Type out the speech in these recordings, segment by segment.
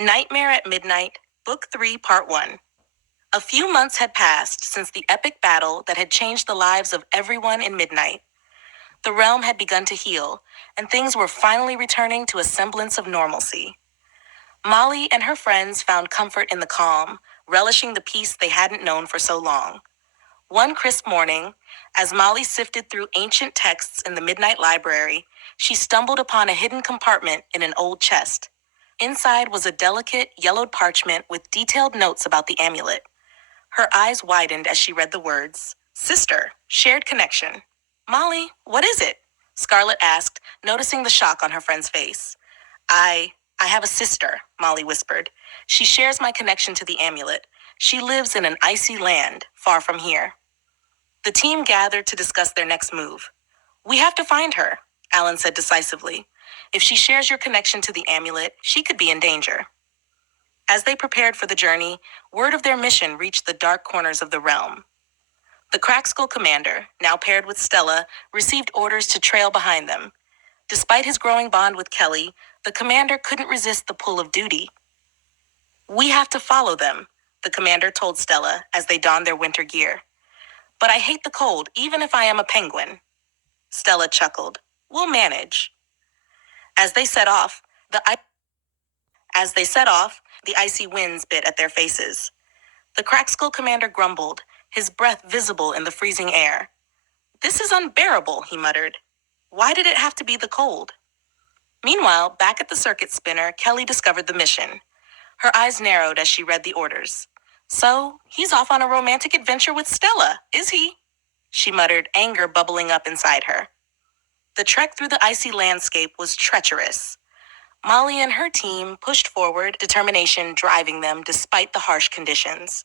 Nightmare at Midnight, Book 3, Part 1. A few months had passed since the epic battle that had changed the lives of everyone in Midnight. The realm had begun to heal, and things were finally returning to a semblance of normalcy. Molly and her friends found comfort in the calm, relishing the peace they hadn't known for so long. One crisp morning, as Molly sifted through ancient texts in the Midnight Library, she stumbled upon a hidden compartment in an old chest. Inside was a delicate, yellowed parchment with detailed notes about the amulet. Her eyes widened as she read the words, "Sister, shared connection." "Molly, what is it?" Scarlett asked, noticing the shock on her friend's face. I have a sister," Molly whispered. "She shares my connection to the amulet. She lives in an icy land, far from here." The team gathered to discuss their next move. "We have to find her," Alan said decisively. "If she shares your connection to the amulet, she could be in danger." As they prepared for the journey, word of their mission reached the dark corners of the realm. The crackskull commander, now paired with Stella, received orders to trail behind them. Despite his growing bond with Kelly, the commander couldn't resist the pull of duty. "We have to follow them," the commander told Stella as they donned their winter gear. "But I hate the cold, even if I am a penguin." Stella chuckled. "We'll manage." As they set off, the i- the icy winds bit at their faces. The crackskull commander grumbled, his breath visible in the freezing air. "This is unbearable," he muttered. "Why did it have to be the cold?" Meanwhile, back at the circuit spinner, Kelly discovered the mission. Her eyes narrowed as she read the orders. "So, he's off on a romantic adventure with Stella, is he?" she muttered, anger bubbling up inside her. The trek through the icy landscape was treacherous. Molly and her team pushed forward, determination driving them despite the harsh conditions.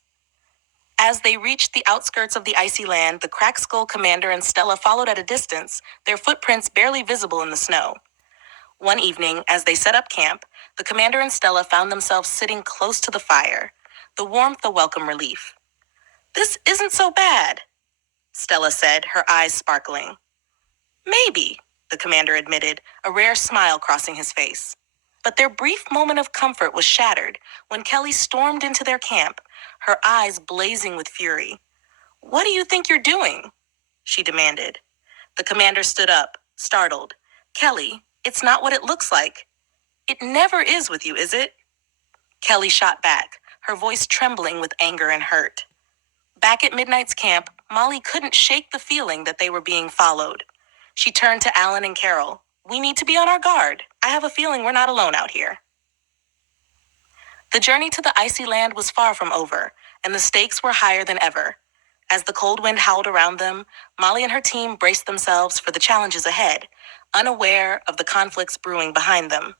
As they reached the outskirts of the icy land, the crackskull commander and Stella followed at a distance, their footprints barely visible in the snow. One evening, as they set up camp, the commander and Stella found themselves sitting close to the fire, the warmth a welcome relief. "This isn't so bad," Stella said, her eyes sparkling. "Maybe," the commander admitted, a rare smile crossing his face. But their brief moment of comfort was shattered when Kelly stormed into their camp, her eyes blazing with fury. "What do you think you're doing?" she demanded. The commander stood up, startled. "Kelly, it's not what it looks like." "It never is with you, is it?" Kelly shot back, her voice trembling with anger and hurt. Back at Midnight's camp, Molly couldn't shake the feeling that they were being followed. She turned to Alan and Carol. "We need to be on our guard. I have a feeling we're not alone out here." The journey to the icy land was far from over, and the stakes were higher than ever. As the cold wind howled around them, Molly and her team braced themselves for the challenges ahead, unaware of the conflicts brewing behind them.